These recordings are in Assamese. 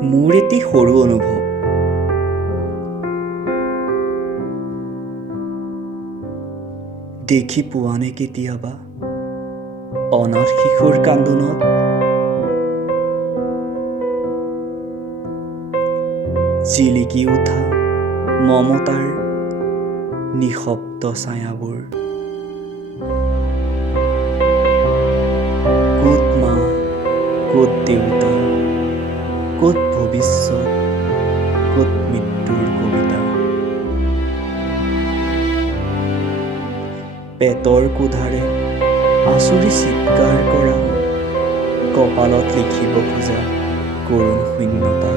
মোৰ এটি সৰু অনুভৱ। দেখি পোৱানে কেতিয়াবা অনাথ শিশুৰ কান্দোনত? জিলিকি উঠা মমতাৰ নিঃশব্দ ছায়াবোৰ। ক'ত মা, ক'ত দেউতা, ক'ত ভৱিষ্যত, ক'ত মৃত্যুৰ কবিতা। পেটৰ কোধাৰে আচুৰি চিৎকাৰ কৰা, কপালত লিখিব খোজা কৰুণ শূন্যতা।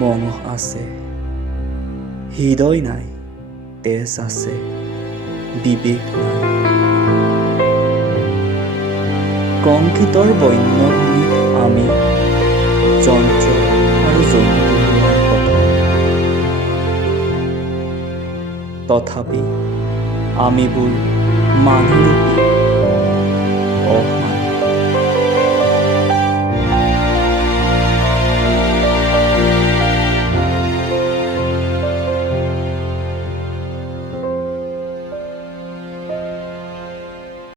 মঙহ আছে, হৃদয় নাই, তেজ আছে, বিবেক নাই। কংক্ৰিটৰ বন্যভূমিত আমি যন্ত্ৰ আৰু জন্তু হোৱাৰ কথা। তথাপি আমিবোৰ মানুহৰূপী